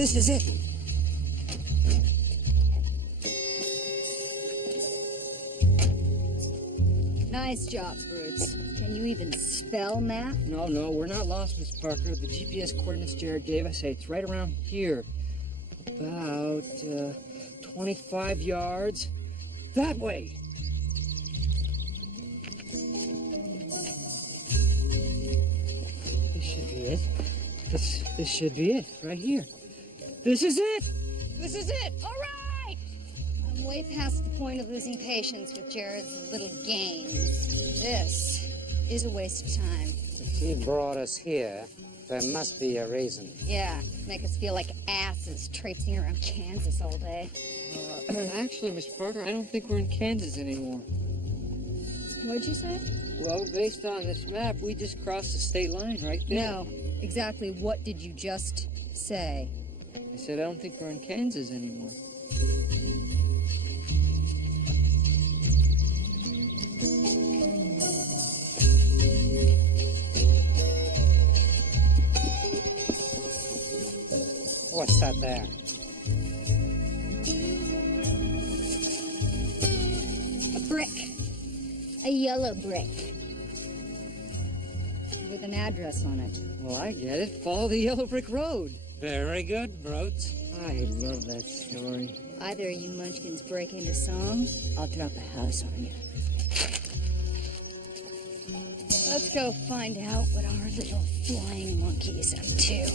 This is it. Nice job, Brutes. Can you even spell map? No, we're not lost, Miss Parker. The GPS coordinates Jared gave us say it's right around here. About 25 yards. That way. This should be it. This should be it, right here. This is it! This is it! All right! I'm way past the point of losing patience with Jared's little games. This is a waste of time. If he brought us here, there must be a reason. Yeah, make us feel like asses traipsing around Kansas all day. Actually, Miss Parker, I don't think we're in Kansas anymore. What'd you say? Well, based on this map, we just crossed the state line right there. No, exactly what did you just say? I said I don't think we're in Kansas anymore. What's that there? A brick. A yellow brick. With an address on it. Well, I get it. Follow the yellow brick road. Very good, Broots. I love that story. Either you munchkins break into song, I'll drop a house on you. Let's go find out what our little flying monkey's up to.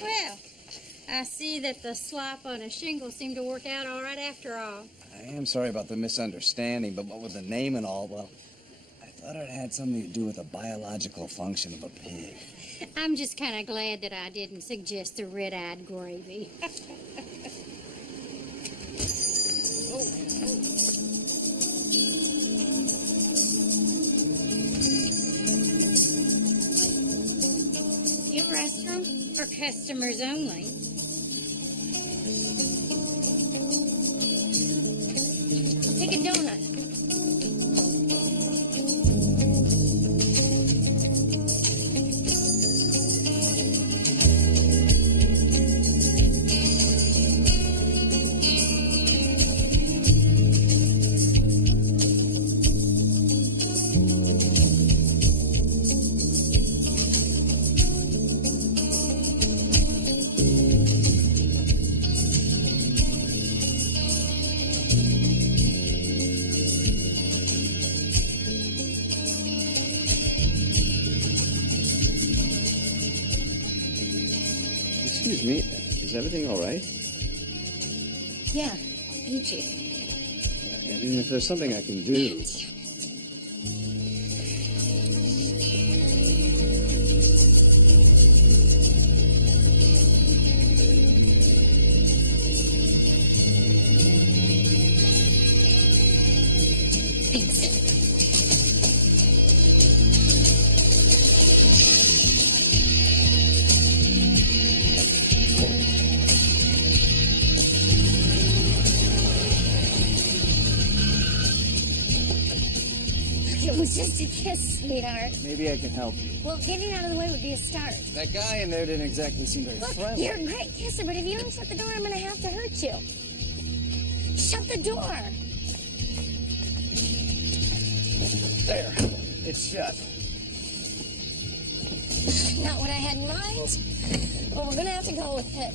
Well, I see that the swap on a shingle seemed to work out all right after all. I am sorry about the misunderstanding, but what with the name and all, well, I thought it had something to do with the biological function of a pig. I'm just kind of glad that I didn't suggest the red-eyed gravy. Your restroom for customers only. Take a donut. Excuse me, is everything all right? Yeah, peachy. I mean, if there's something I can do. Thanks. It was just a kiss, sweetheart. Maybe I can help you. Well, getting out of the way would be a start. That guy in there didn't exactly seem very Look, friendly. you're a great kisser, but if you don't shut the door, I'm gonna have to hurt you. Shut the door! There, it's shut. Not what I had in mind. Well, we're gonna have to go with it.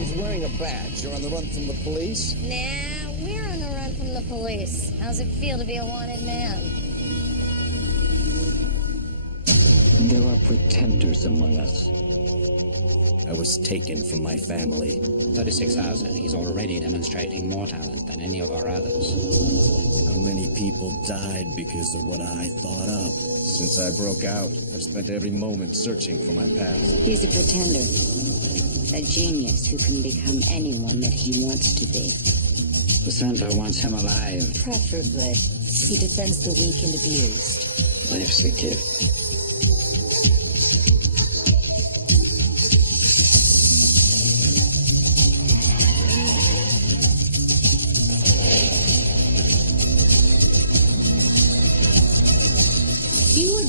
He's wearing a badge. You're on the run from the police? Nah, we're on the run from the police. How's it feel to be a wanted man? There are pretenders among us. I was taken from my family. 36 hours and he's already demonstrating more talent than any of our others. How many people died because of what I thought up? Since I broke out, I've spent every moment searching for my past. He's a pretender. A genius who can become anyone that he wants to be. The center wants him alive. Preferably. He defends the weak and abused. Life's a gift.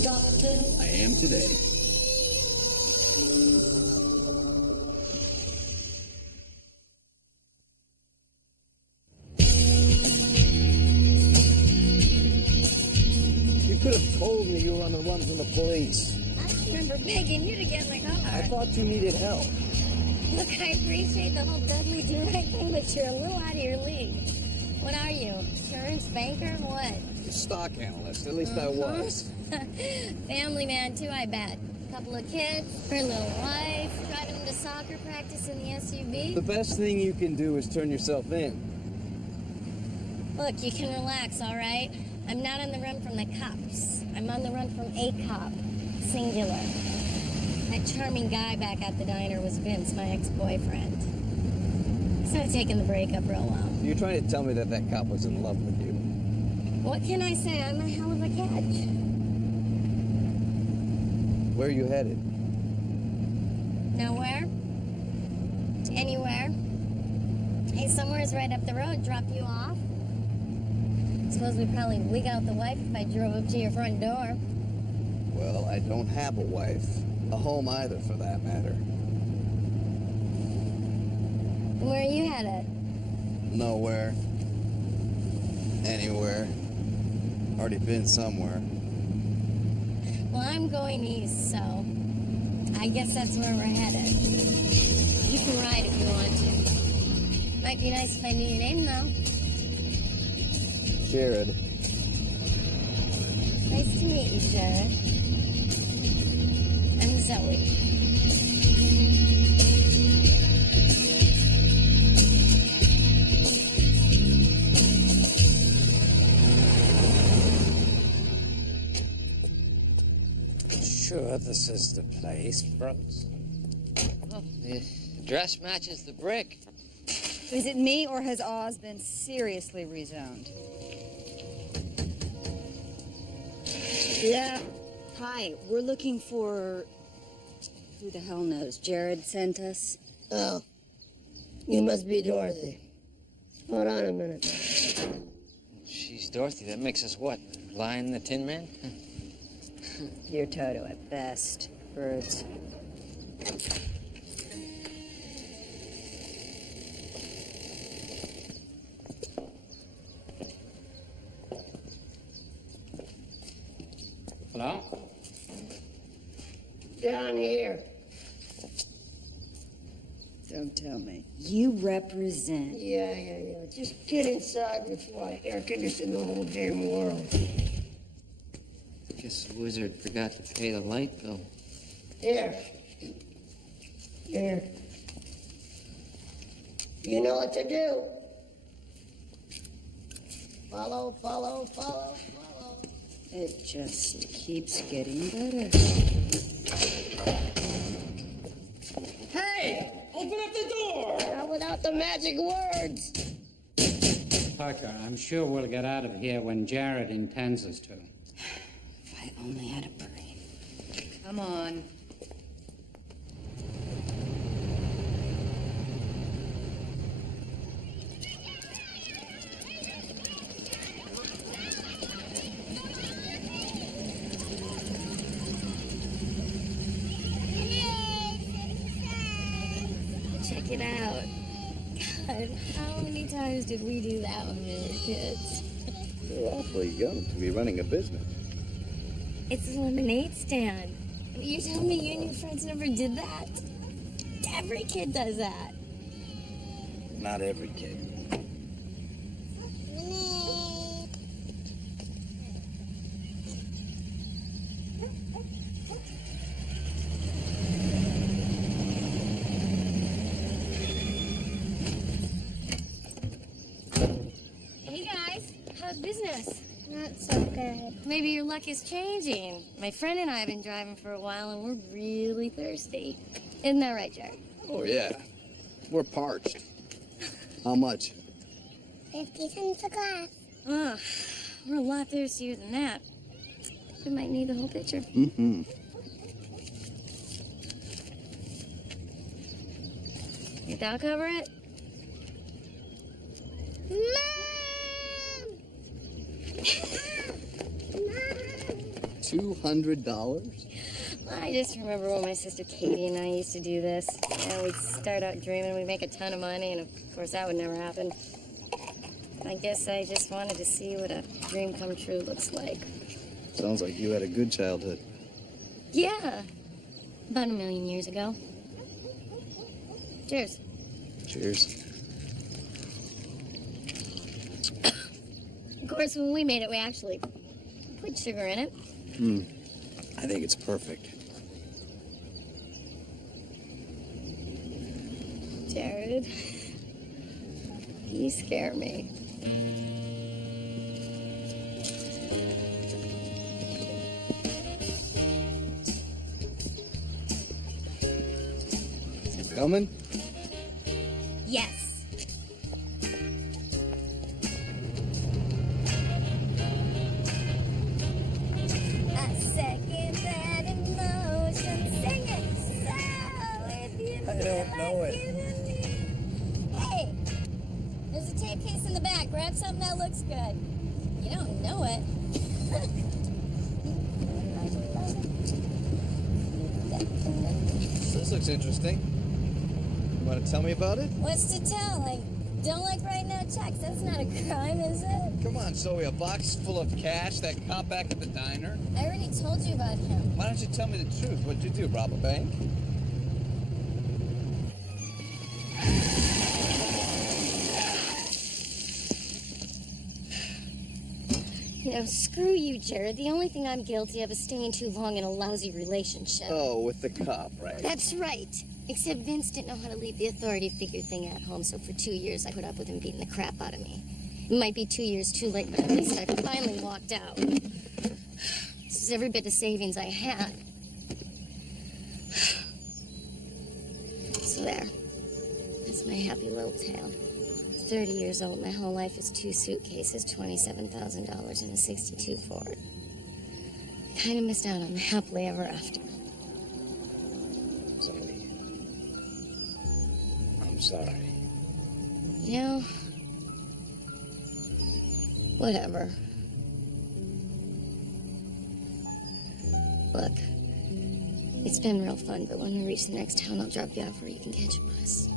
Doctor? I am today. You could have told me you were on the run from the police. I don't remember begging you to get in the car. I thought you needed help. Look, I appreciate the whole Dudley do-right thing, but you're a little out of your league. What are you? Insurance banker? What? Stock analyst, at least I was. Family man, too, I bet. Couple of kids, her little wife, drive them to soccer practice in the SUV. The best thing you can do is turn yourself in. Look, you can relax, all right? I'm not on the run from the cops. I'm on the run from a cop. Singular. That charming guy back at the diner was Vince, my ex-boyfriend. He's not taking the breakup real well. You're trying to tell me that cop was in love with you. What can I say? I'm a hell of a catch. Where are you headed? Nowhere. Anywhere. Hey, somewhere's right up the road. Drop you off. Suppose we'd probably wig out the wife if I drove up to your front door. Well, I don't have a wife. A home either, for that matter. Where are you headed? Nowhere. Anywhere. Already been somewhere. Well, I'm going east, so I guess that's where we're headed. You can ride if you want to. Might be nice if I knew your name, though. Jared. Nice to meet you, Jared. I'm Zoe. Sure, this is the place, Brooks. Oh, the dress matches the brick. Is it me, or has Oz been seriously rezoned? Yeah. Hi, we're looking for... Who the hell knows? Jared sent us. Oh, you must be Dorothy. Hold on a minute. She's Dorothy. That makes us what? Lion the Tin Man? You're Toto at best. Birds. Hello? Down here. Don't tell me. You represent... Yeah. Just get inside before I air condition the whole damn world. Guess the wizard forgot to pay the light bill. Here. You know what to do. Follow. It just keeps getting better. Hey! Open up the door! Not without the magic words. Parker, I'm sure we'll get out of here when Jared intends us to. If I only had a brain. Come on. Check it out. God, how many times did we do that when we were kids? You're awfully young to be running a business. It's a lemonade stand. You're telling me you and your friends never did that? Every kid does that. Not every kid. Hey guys, how's business? Not so good. Maybe your luck is changing. My friend and I have been driving for a while and we're really thirsty. Isn't that right, Jared? Oh, yeah. We're parched. How much? 50 cents a glass. Ugh, we're a lot thirstier than that. We might need the whole pitcher. Mm-hmm. Think that'll cover it? Mom! $200? I just remember when my sister Katie and I used to do this. We'd start out dreaming we'd make a ton of money, and of course that would never happen. I guess I just wanted to see what a dream come true looks like. Sounds like you had a good childhood. Yeah, about 1,000,000 years ago. Cheers. Cheers. Of course, when we made it, we actually put sugar in it. I think it's perfect. Jared, you scare me. Is it coming? Yes. I second that emotion. Sing it. So if you I don't know it. Hey, there's a tape case in the back. Grab something that looks good. You don't know it. This looks interesting. You want to tell me about it? What's to tell? I don't like writing out checks. That's not a crime, is it? Come on, Zoe, a box full of cash, that cop back at the diner. I already told you about him. Why don't you tell me the truth? What'd you do, rob a bank? You know, screw you, Jared. The only thing I'm guilty of is staying too long in a lousy relationship. Oh, with the cop, right? That's right. Except Vince didn't know how to leave the authority figure thing at home, so for 2 years I put up with him beating the crap out of me. It might be 2 years too late, but at least I finally walked out. This is every bit of savings I had. So there. That's my happy little tale. 30 years old. My whole life is 2 suitcases, $27,000, and a '62 Ford. Kind of missed out on the happily ever after. Zoe. I'm sorry. You know, whatever. Look, it's been real fun, but when we reach the next town, I'll drop you off where you can catch a bus.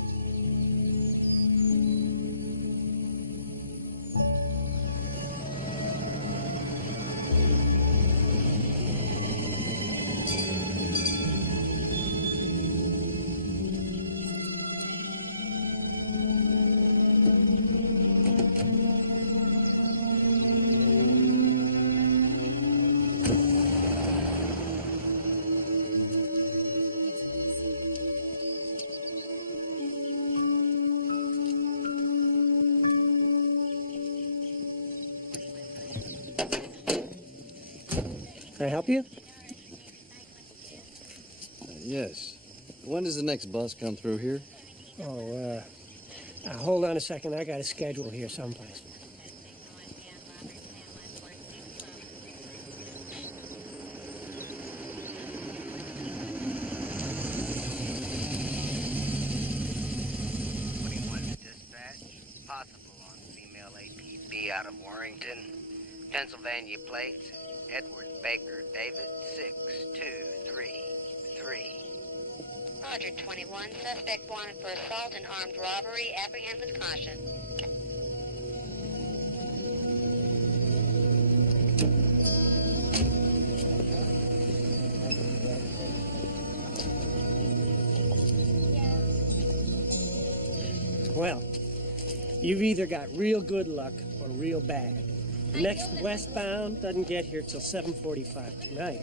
Can I help you? Yes. When does the next bus come through here? Oh, hold on a second. I got a schedule here someplace. Possible on female APB out of Warrington. Pennsylvania plate, Edward Baker David 6233. Roger, 21. Suspect wanted for assault and armed robbery. Apprehend with caution. Well, you've either got real good luck or real bad. The next westbound doesn't get here till 7:45 tonight.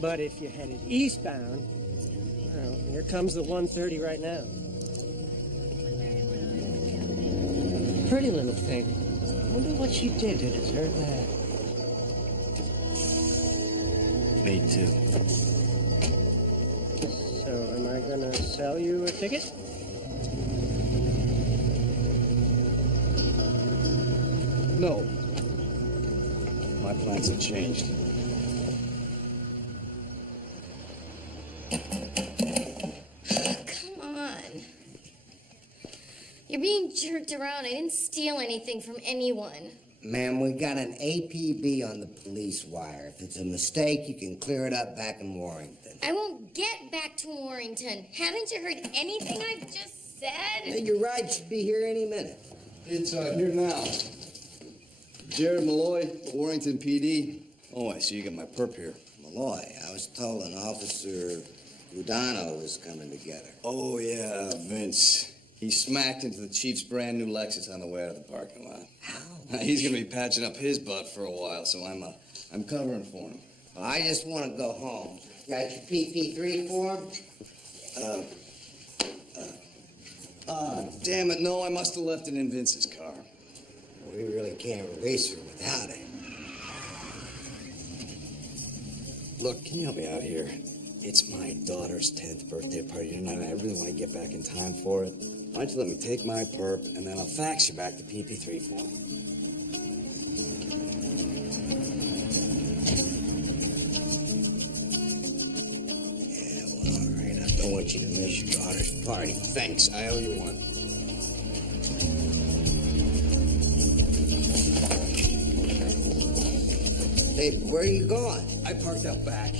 But if you're headed eastbound, well, here comes the 1:30 right now. Pretty little thing. Wonder what she did to deserve that. Me too. So, am I gonna sell you a ticket? No. My plans have changed. Come on. You're being jerked around. I didn't steal anything from anyone. Ma'am, we got an APB on the police wire. If it's a mistake, you can clear it up back in Warrington. I won't get back to Warrington. Haven't you heard anything I've just said? Hey, your ride should be here any minute. It's here now. Jared Malloy, Warrington PD. Oh, I see you got my perp here. Malloy, I was told an Officer Gudano was coming together. Oh, yeah, Vince. He smacked into the chief's brand new Lexus on the way out of the parking lot. How? He's gonna be patching up his butt for a while, so I'm covering for him. Well, I just want to go home. Got your PP3 form? Damn it, no, I must have left it in Vince's car. We really can't release her without it. Look, can you help me out here? It's my daughter's 10th birthday party tonight, and I really want to get back in time for it. Why don't you let me take my perp, and then I'll fax you back the PP3 form. Yeah, well, all right. I don't want you to miss your daughter's party. Thanks, I owe you one. Hey, where are you going? I parked out back.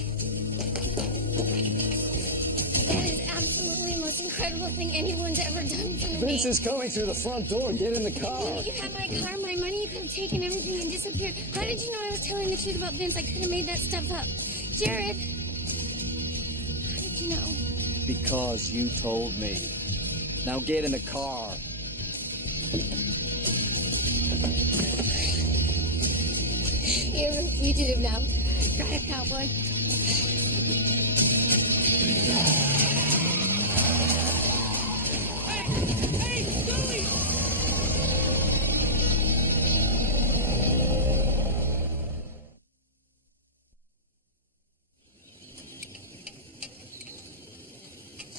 That is absolutely the most incredible thing anyone's ever done for me. Vince is coming through the front door. Get in the car. You had my car, my money, you could have taken everything and disappeared. How did you know I was telling the truth about Vince? I could have made that stuff up. Jared, how did you know? Because you told me. Now get in the car. You're a fugitive now. Drive, cowboy.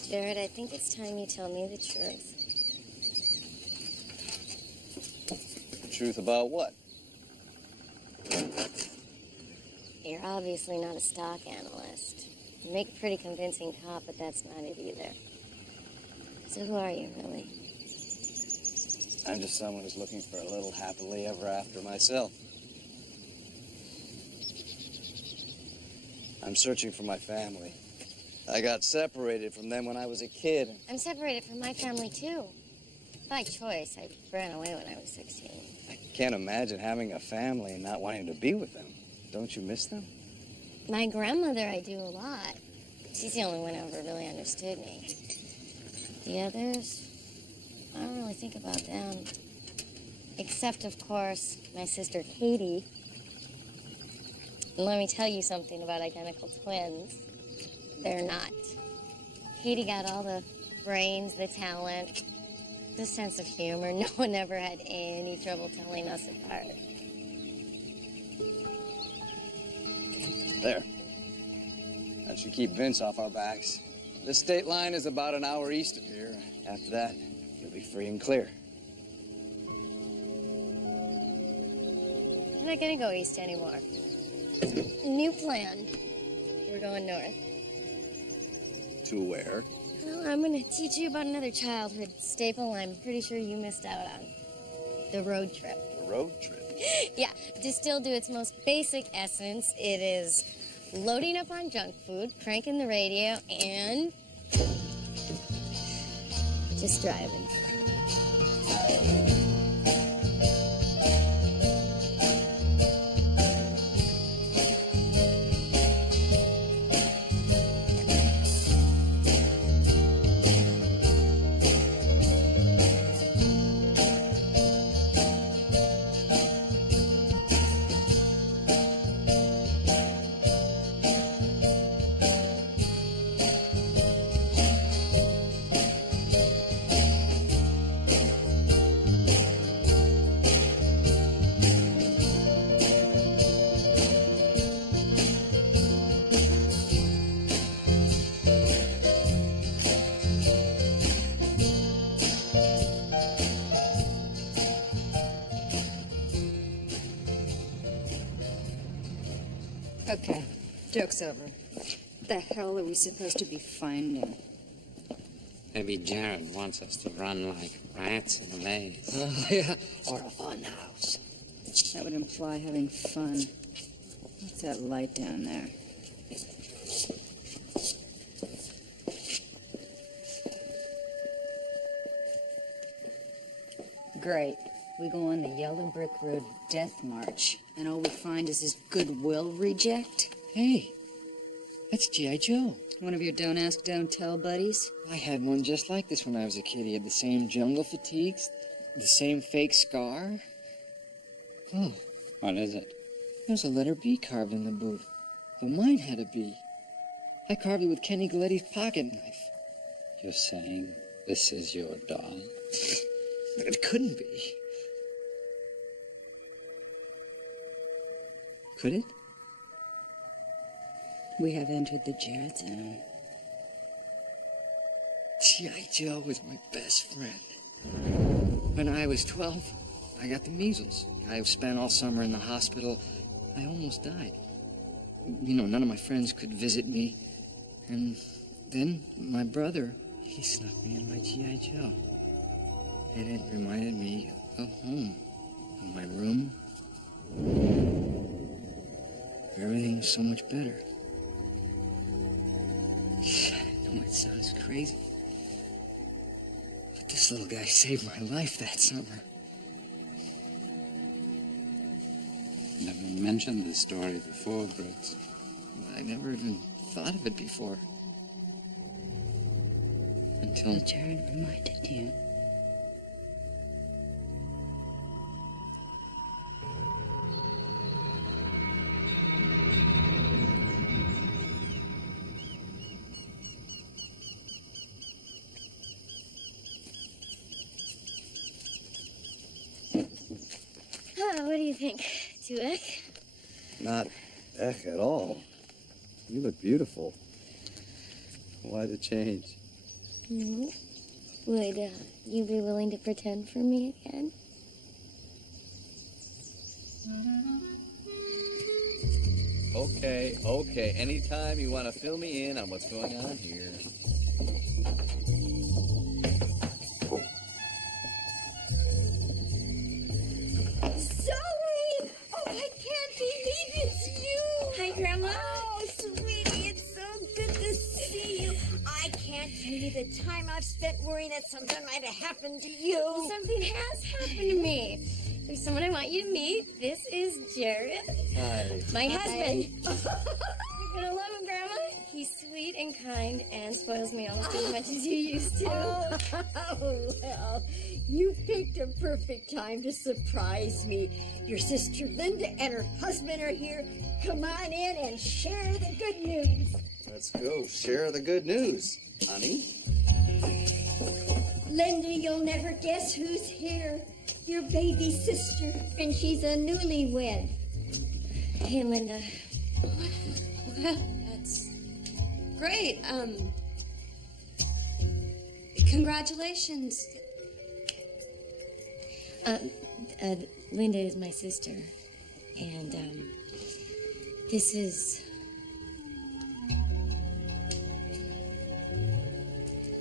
Jared, I think it's time you tell me the truth. The truth about what? You're obviously not a stock analyst. You make a pretty convincing cop, but that's not it either. So who are you, really? I'm just someone who's looking for a little happily ever after myself. I'm searching for my family. I got separated from them when I was a kid. I'm separated from my family, too. By choice. I ran away when I was 16. I can't imagine having a family and not wanting to be with them. Don't you miss them? My grandmother, I do a lot. She's the only one who ever really understood me. The others, I don't really think about them. Except, of course, my sister Katie. And let me tell you something about identical twins. They're not. Katie got all the brains, the talent, the sense of humor. No one ever had any trouble telling us apart. There. That should keep Vince off our backs. The state line is about an hour east of here. After that, you'll be free and clear. I'm not gonna go east anymore. New plan. We're going north. To where? Well, I'm gonna teach you about another childhood staple I'm pretty sure you missed out on. The road trip. The road trip? Yeah, distilled to its most basic essence, it is loading up on junk food, cranking the radio, and just driving. Okay, joke's over. What the hell are we supposed to be finding? Maybe Jared wants us to run like rats in a maze. Yeah, or a fun house. That would imply having fun. What's that light down there? Great. We go on the Yellow Brick Road Death March, and all we find is this Goodwill reject. Hey, that's G.I. Joe. One of your don't ask, don't tell buddies? I had one just like this when I was a kid. He had the same jungle fatigues, the same fake scar. Oh. What is it? There's a letter B carved in the boot. Though mine had a B. I carved it with Kenny Galetti's pocket knife. You're saying this is your doll? It couldn't be. Could it? We have entered the Jared zone. G.I. Joe was my best friend. When I was 12, I got the measles. I spent all summer in the hospital. I almost died. You know, none of my friends could visit me. And then my brother, he snuck me in my G.I. Joe. And it reminded me of home, of my room. Everything was so much better. I know it sounds crazy, but this little guy saved my life that summer. Never mentioned this story before, Brooks. I never even thought of it before. Until Jared reminded you. Oh, what do you think? Too ick? Not at all. You look beautiful. Why the change? Mm-hmm. Would you be willing to pretend for me again? Okay. Anytime you want to fill me in on what's going on here. Zoe! Oh, I can't believe it's you! Hi, Grandma. Oh, sweetie, it's so good to see you. I can't tell you the time I've spent worrying that something might have happened to you. Something has happened to me. There's someone I want you to meet. This is Jared. Hi. My husband. You're gonna love him, Grandma. He's sweet and kind and spoils me almost as much as you used to. Oh, well, you picked a perfect time to surprise me. Your sister Linda and her husband are here. Come on in and share the good news. Let's go share the good news, honey. Linda, you'll never guess who's here. Your baby sister, and she's a newlywed. Hey, Linda. Well, that's great. Congratulations. Linda is my sister. And, this is...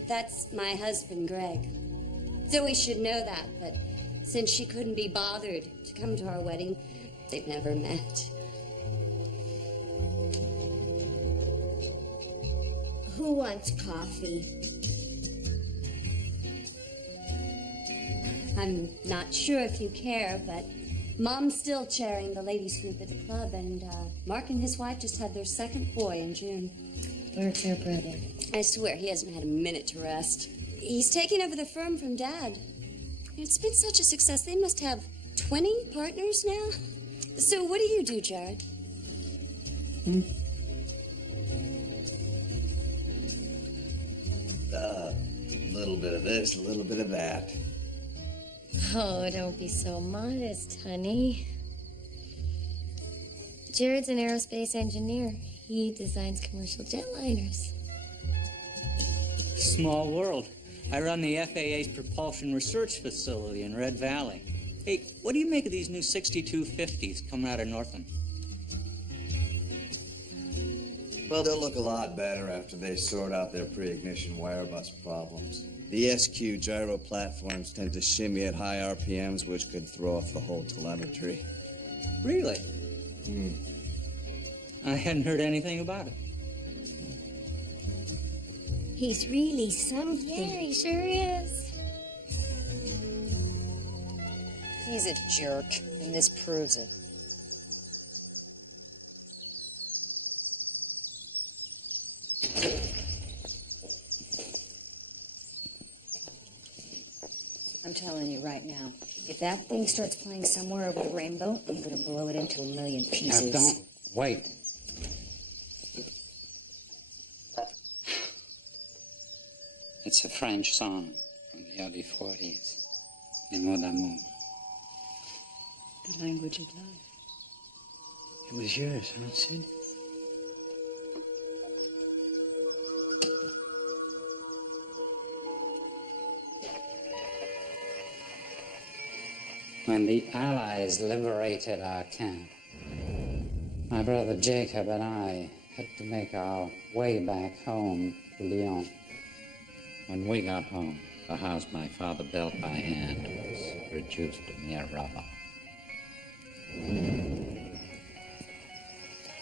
That's my husband, Greg. Zoe should know that, but since she couldn't be bothered to come to our wedding, they've never met. Who wants coffee? I'm not sure if you care, but Mom's still chairing the ladies group at the club, and Mark and his wife just had their second boy in June. Where's her brother? I swear, he hasn't had a minute to rest. He's taking over the firm from Dad. It's been such a success. They must have 20 partners now. So what do you do, Jared? A little bit of this, a little bit of that. Oh, don't be so modest, honey. Jared's an aerospace engineer. He designs commercial jetliners. Small world. I run the FAA's propulsion research facility in Red Valley. Hey, what do you make of these new 6250s coming out of Northland? Well, they'll look a lot better after they sort out their pre-ignition wire bus problems. The SQ gyro platforms tend to shimmy at high RPMs, which could throw off the whole telemetry. Really? I hadn't heard anything about it. He's really something. Yeah, he sure is. He's a jerk, and this proves it. I'm telling you right now, if that thing starts playing somewhere over the rainbow, I'm gonna blow it into a million pieces. Now, don't wait. It's a French song from the early 40s. Les mots d'amour. The language of love. It was yours, huh, Sid? When the Allies liberated our camp, my brother Jacob and I had to make our way back home to Lyon. When we got home, the house my father built by hand was reduced to mere rubble.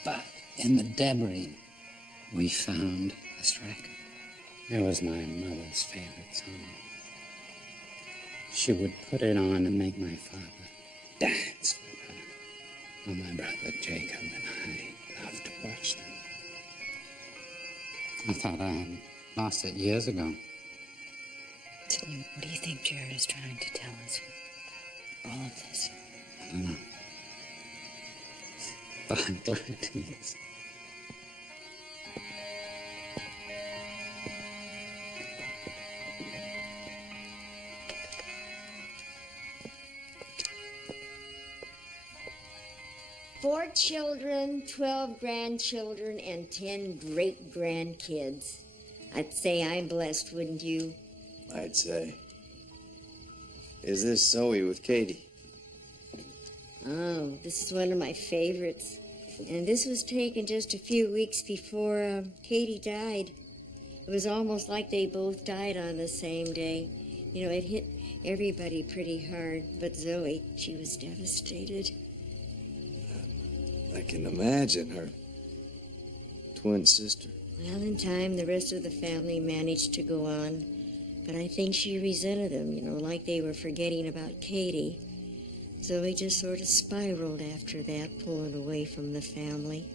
But in the debris, we found this record. It was my mother's favorite song. She would put it on and make my father dance with her. Well, my brother Jacob and I loved to watch them. I thought I had lost it years ago. Sidney, what do you think Jared is trying to tell us with all of this? I don't know. But I'm glad he is. Four children, 12 grandchildren, and 10 great-grandkids. I'd say I'm blessed, wouldn't you? I'd say. Is this Zoe with Katie? Oh, this is one of my favorites. And this was taken just a few weeks before Katie died. It was almost like they both died on the same day. You know, it hit everybody pretty hard, but Zoe, she was devastated. I can imagine her. Twin sister. Well, in time, the rest of the family managed to go on. But I think she resented them, you know, like they were forgetting about Katie. Zoe just sort of spiraled after that, pulling away from the family.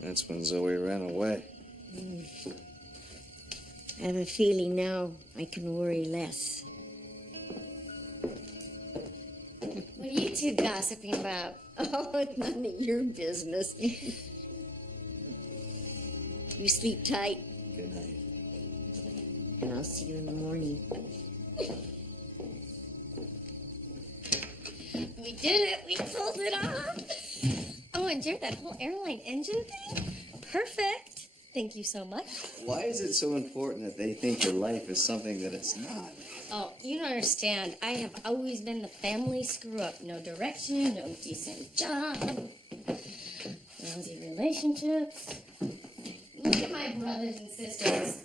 That's when Zoe ran away. I have a feeling now I can worry less. What are you two gossiping about? Oh, it's none of your business. You sleep tight. Good night. And I'll see you in the morning. We did it. We pulled it off. Oh, and Jared, that whole airline engine thing? Perfect. Thank you so much. Why is it so important that they think your life is something that it's not? Oh, you don't understand. I have always been the family screw-up. No direction, no decent job, lousy relationships. Look at my brothers and sisters.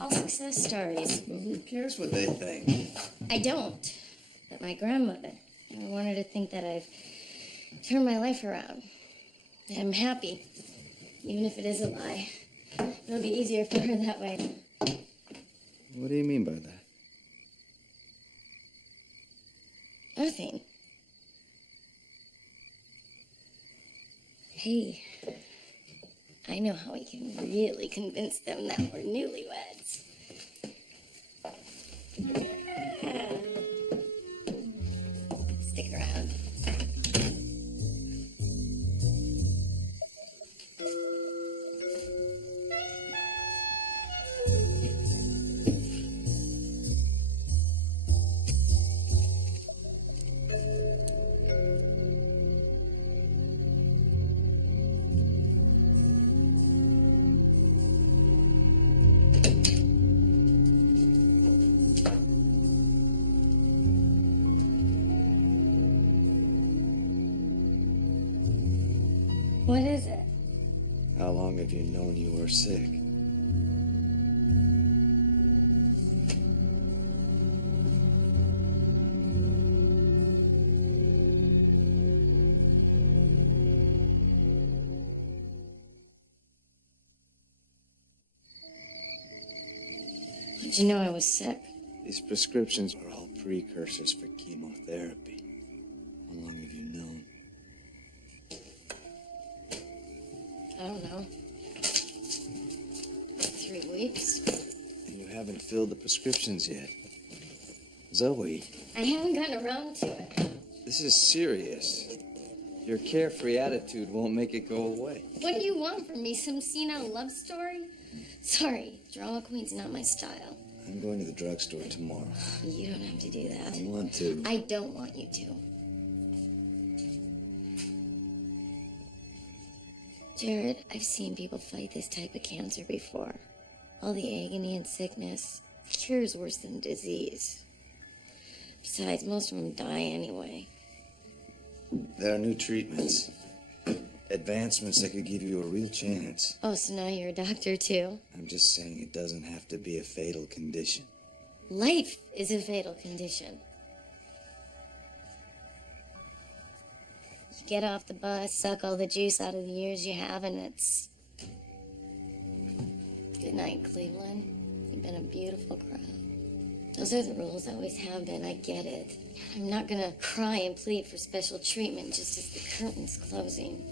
All success stories. Well, who cares what they think? I don't. But my grandmother, I want her to think that I've turned my life around. That I'm happy, even if it is a lie. It'll be easier for her that way. What do you mean by that? Nothing. Hey, I know how we can really convince them that we're newlyweds. Stick around. What is it? How long have you known you were sick? How'd you know I was sick? These prescriptions are all precursors for chemotherapy. How long have you known? I don't know. 3 weeks. And you haven't filled the prescriptions yet. Zoe, I haven't gotten around to it. this is serious. Your carefree attitude won't make it go away. What do you want from me? Some senile love story? Sorry, drama queen's not my style. I'm going to the drugstore tomorrow. You don't have to do that. I want to. I don't want you to. Jared, I've seen people fight this type of cancer before. All the agony and sickness. Cure's worse than disease. Besides, most of them die anyway. There are new treatments. Advancements that could give you a real chance. Oh, so now you're a doctor too? I'm just saying it doesn't have to be a fatal condition. Life is a fatal condition. You get off the bus, suck all the juice out of the years you have, and it's... Good night, Cleveland. You've been a beautiful crowd. Those are the rules, always have been, I get it. I'm not gonna cry and plead for special treatment just as the curtain's closing.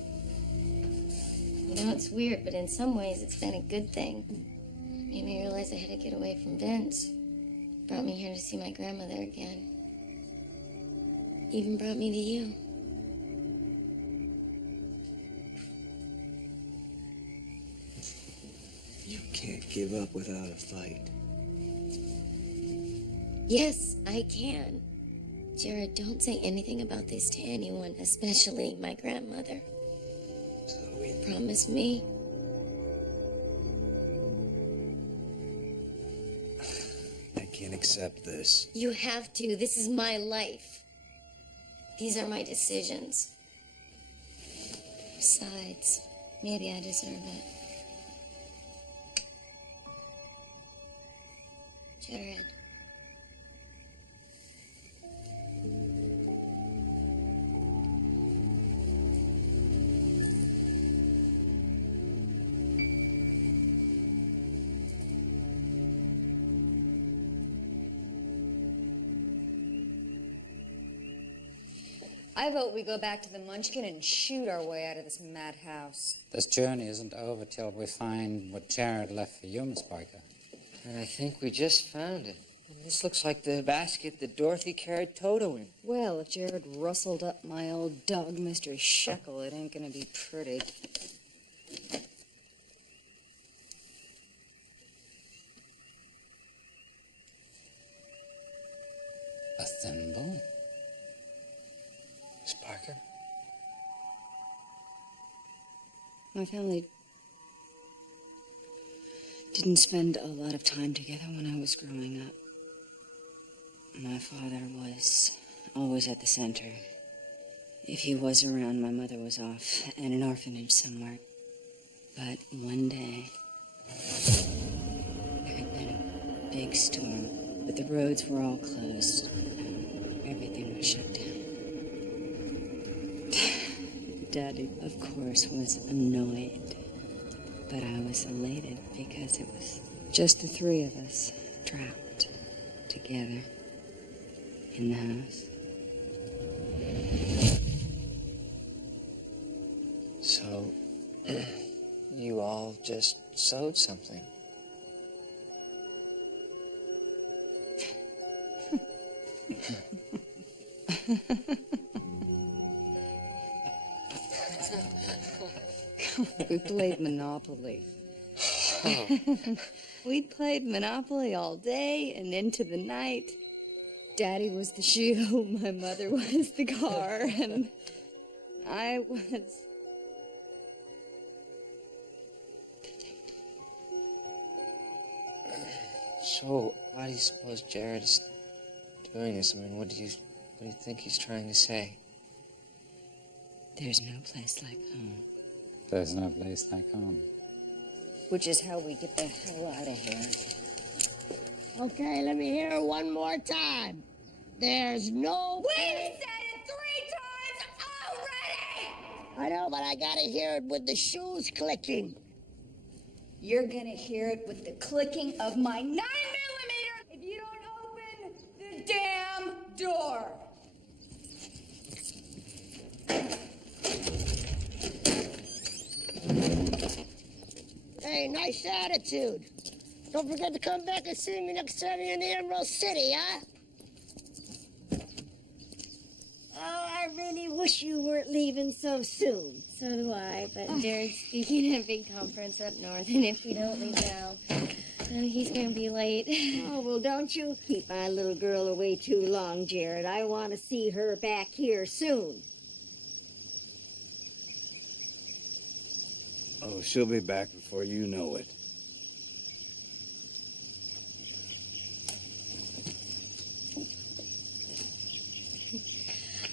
You know, it's weird, but in some ways it's been a good thing. Made me realize I had to get away from Vince. Brought me here to see my grandmother again. Even brought me to you. You can't give up without a fight. Yes, I can. Jared, don't say anything about this to anyone, especially my grandmother. Zoe. Promise me? I can't accept this. You have to. This is my life. These are my decisions. Besides, maybe I deserve it. Jared. I vote we go back to the Munchkin and shoot our way out of this madhouse. This journey isn't over till we find what Jared left for you, Miss Parker. And I think we just found it. This looks like the basket that Dorothy carried Toto in. Well, if Jared rustled up my old dog, Mr. Shekel, it ain't gonna be pretty. A thimble? Miss Parker? My family didn't spend a lot of time together when I was growing up. My father was always at the center. If he was around, my mother was off at an orphanage somewhere. But one day, there had been a big storm, but the roads were all closed. Everything was shut down. Daddy, of course, was annoyed. But I was elated because it was just the three of us trapped together in the house. So, you all just sewed something. We played Monopoly. Oh. We played Monopoly all day and into the night. Daddy was the shoe, my mother was the car, and I was... So, why do you suppose Jared is doing this? I mean, what do you think he's trying to say? There's no place like home. There's no place like home. Which is how we get the hell out of here. Okay, let me hear it one more time. There's no... We've said it 3 times already! I know, but I gotta hear it with the shoes clicking. You're gonna hear it with the clicking of my 9mm damn door. Hey, nice attitude. Don't forget to come back and see me next time you're in the Emerald City, huh? Oh, I really wish you weren't leaving so soon. So do I, but Jared's speaking at a big conference up north, and if we don't leave now, he's going to be late. Oh, well, don't you keep my little girl away too long, Jared. I want to see her back here soon. Oh, she'll be back before you know it.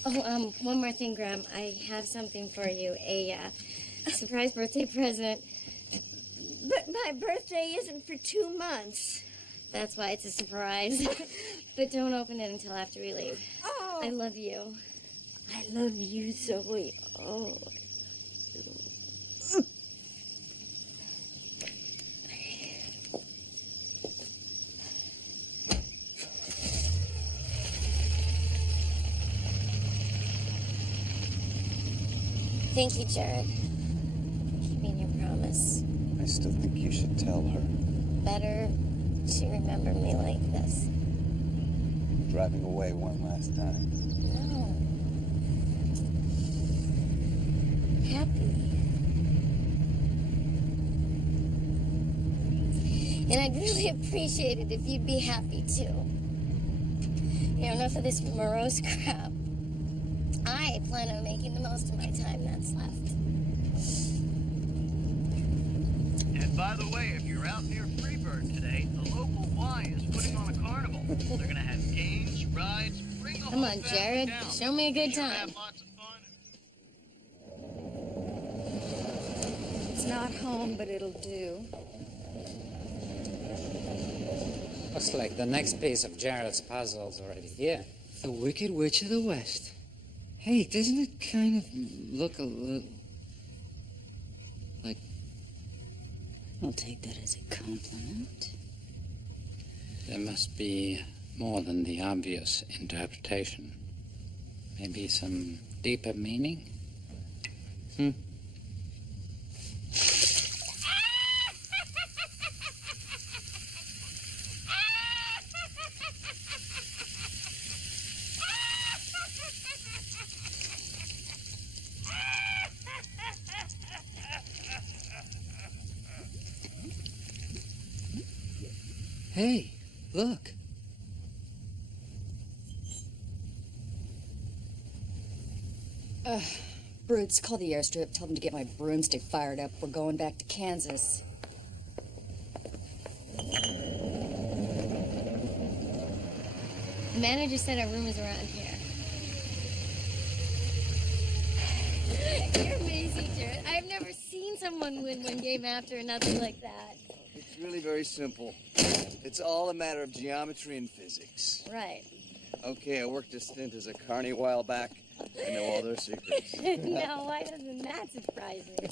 Oh, one more thing, Graham. I have something for you. A surprise birthday present. But my birthday isn't for 2 months. That's why it's a surprise. But don't open it until after we leave. Oh. I love you. I love you, Zoe. Oh. Thank you, Jared. Keeping your promise. I still think you should tell her. Better to remember me like this. Driving away one last time. No. Happy. And I'd really appreciate it if you'd be happy too. You know, enough of this morose crap. I plan on making the most of my time that's left. And by the way, if you're out near Freeburg today, the local Y is putting on a carnival. They're gonna have games, rides, bring the Come whole on, family Jared. down. Show me a good Sure time. have lots of fun. It's not home, but it'll do. Looks like the next piece of Jared's puzzle's already here. The Wicked Witch of the West. Hey, doesn't it kind of look a little like... I'll take that as a compliment. There must be more than the obvious interpretation. Maybe some deeper meaning? Hey, look. Brutes, call the airstrip. Tell them to get my broomstick fired up. We're going back to Kansas. The manager said our room is around here. You're amazing, Jared. I've never seen someone win one game after another like that. It's really very simple. It's all a matter of geometry and physics. Right. Okay, I worked a stint as a carny a while back. I know all their secrets. Now, why doesn't that surprise me?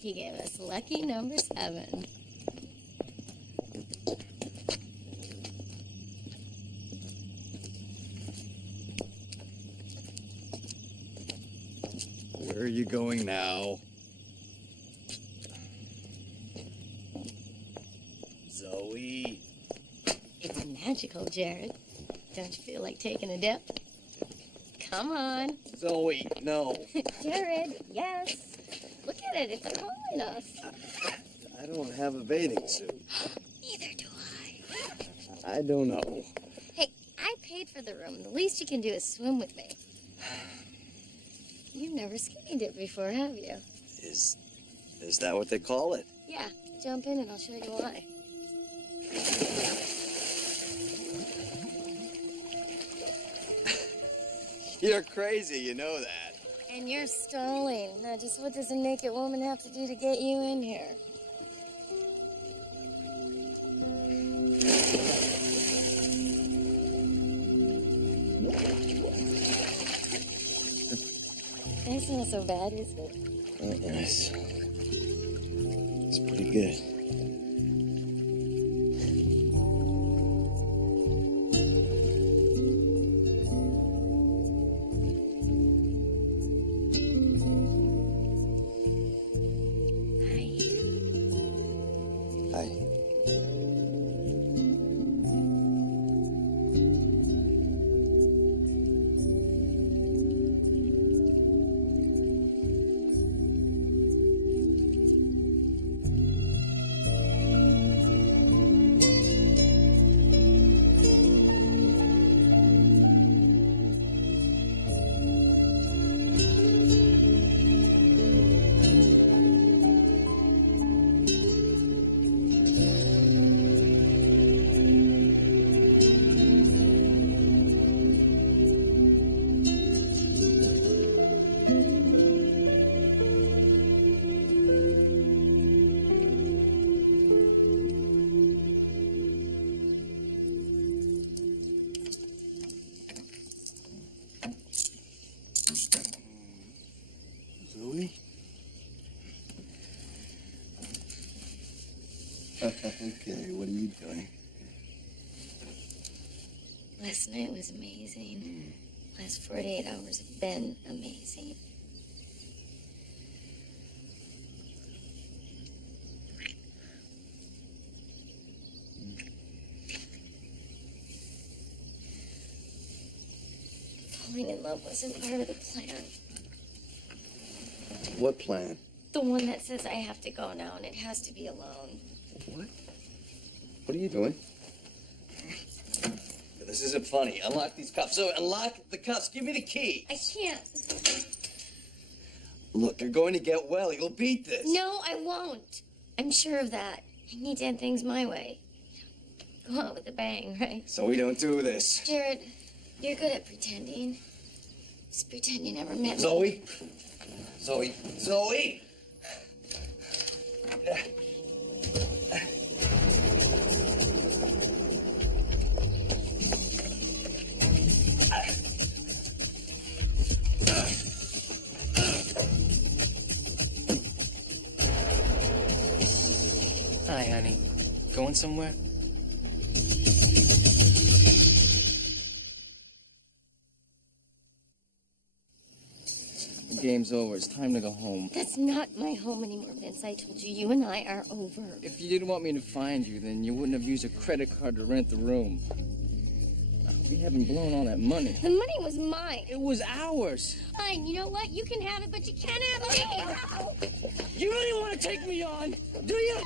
He gave us lucky number 7. Where are you going now? Zoe. It's magical, Jared. Don't you feel like taking a dip? Come on. Zoe, no. Jared, yes. Look at it. It's calling us. I don't have a bathing suit. Neither do I don't know. Hey, I paid for the room. The least you can do is swim with me. You've never skinny dipped before, have you? Is that what they call it? Yeah. Jump in and I'll show you why. You're crazy, you know that. And you're stalling. Now, just what does a naked woman have to do to get you in here? That's not so bad, is it? It's pretty good. Okay, what are you doing? Last night was amazing. Last 48 hours have been amazing. Falling in love wasn't part of the plan. What plan? The one that says I have to go now and it has to be alone. What? What are you doing? This isn't funny. Unlock these cuffs. So unlock the cuffs. Give me the key. I can't. Look, you're going to get well. You'll beat this. No, I won't. I'm sure of that. I need to end things my way. Go out with a bang, right? So we don't do this. Jared, you're good at pretending. Just pretend you never met me. Zoe? Zoe? Zoe! Hi, honey. Going somewhere? The game's over. It's time to go home. That's not my home anymore, Vince. I told you, you and I are over. If you didn't want me to find you, then you wouldn't have used a credit card to rent the room. We haven't blown all that money. The money was mine. It was ours. Fine, you know what? You can have it, but you can't have me. You really want to take me on, do you?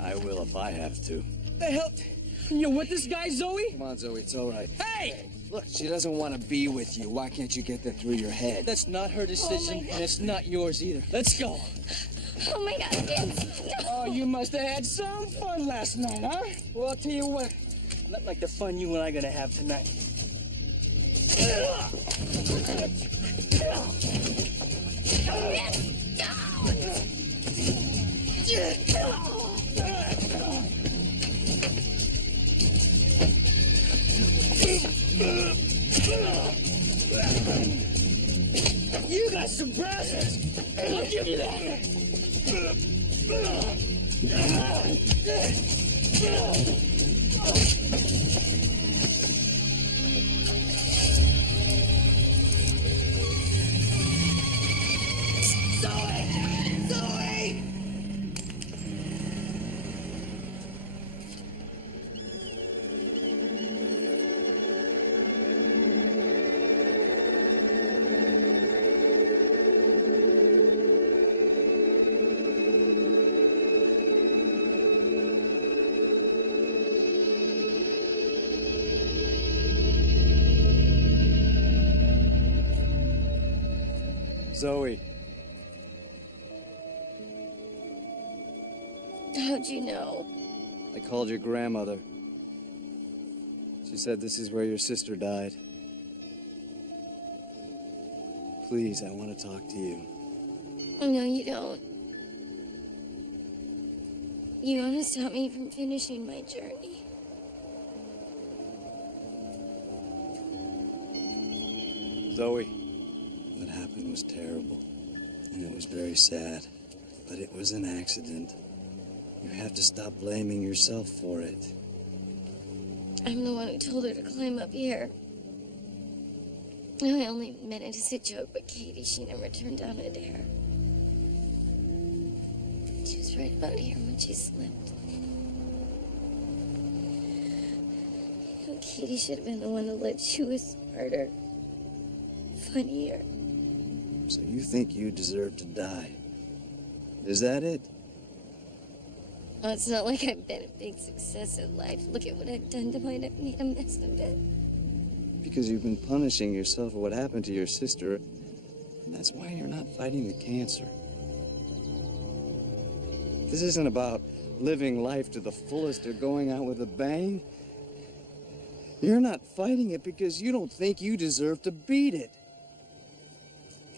I will if I have to. The hell? You with this guy, Zoe? Come on, Zoe. It's all right. Hey! Look, she doesn't want to be with you. Why can't you get that through your head? That's not her decision, and it's not yours either. Let's go. Oh, my God, Vince. No. Oh, you must have had some fun last night, huh? Well, I'll tell you what. Not like the fun you and I are gonna have tonight. You got some brasses. I'll give you that. Zoe. How'd you know? I called your grandmother. She said this is where your sister died. Please, I want to talk to you. No, you don't. You want to stop me from finishing my journey. Zoe, what happened was terrible, and it was very sad, but it was an accident. You have to stop blaming yourself for it. I'm the one who told her to climb up here. I only meant it as a joke, but Katie, she never turned down a dare. She was right about here when she slipped. You know, Katie should have been the one to let you was smarter, funnier. So you think you deserve to die? Is that it? Well, it's not like I've been a big success in life. Look at what I've done to made a mess of it. Because you've been punishing yourself for what happened to your sister, and that's why you're not fighting the cancer. This isn't about living life to the fullest or going out with a bang. You're not fighting it because you don't think you deserve to beat it.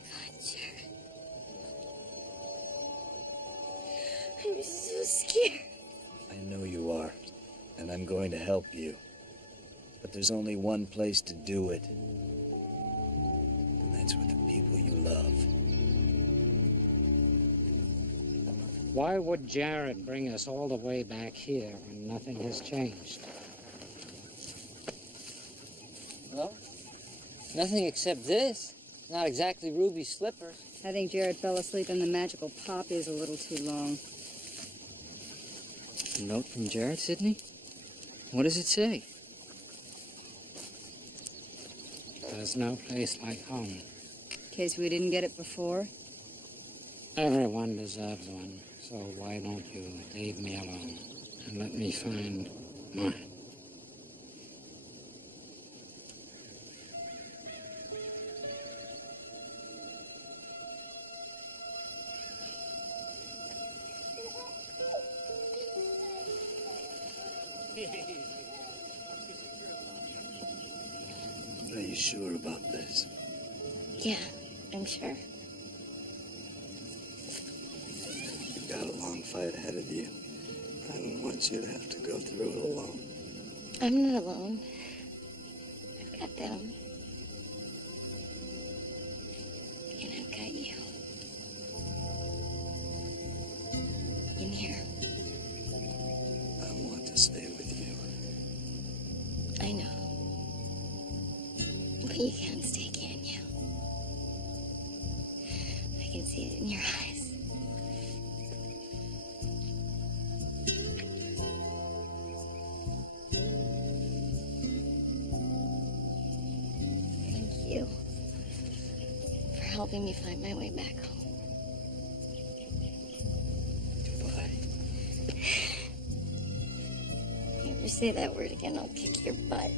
God, Jared. I'm so scared. I know you are, and I'm going to help you. But there's only one place to do it, and that's with the people you love. Why would Jared bring us all the way back here when nothing has changed? Well, nothing except this. Not exactly Ruby's slippers. I think Jared fell asleep and the magical pop is a little too long. A note from Jared, Sidney? What does it say? There's no place like home. In case we didn't get it before. Everyone deserves one, so why don't you leave me alone and let me find mine? Are you sure about this? Yeah, I'm sure. You've got a long fight ahead of you. I don't want you to have to go through it alone. I'm not alone. I've got them. And I've got you. In here. I want to stay with you. I know. But you can't stay, can you? I can see it in your eyes. Thank you for helping me find my way back home. Goodbye. If you ever say that word again, I'll kick your butt.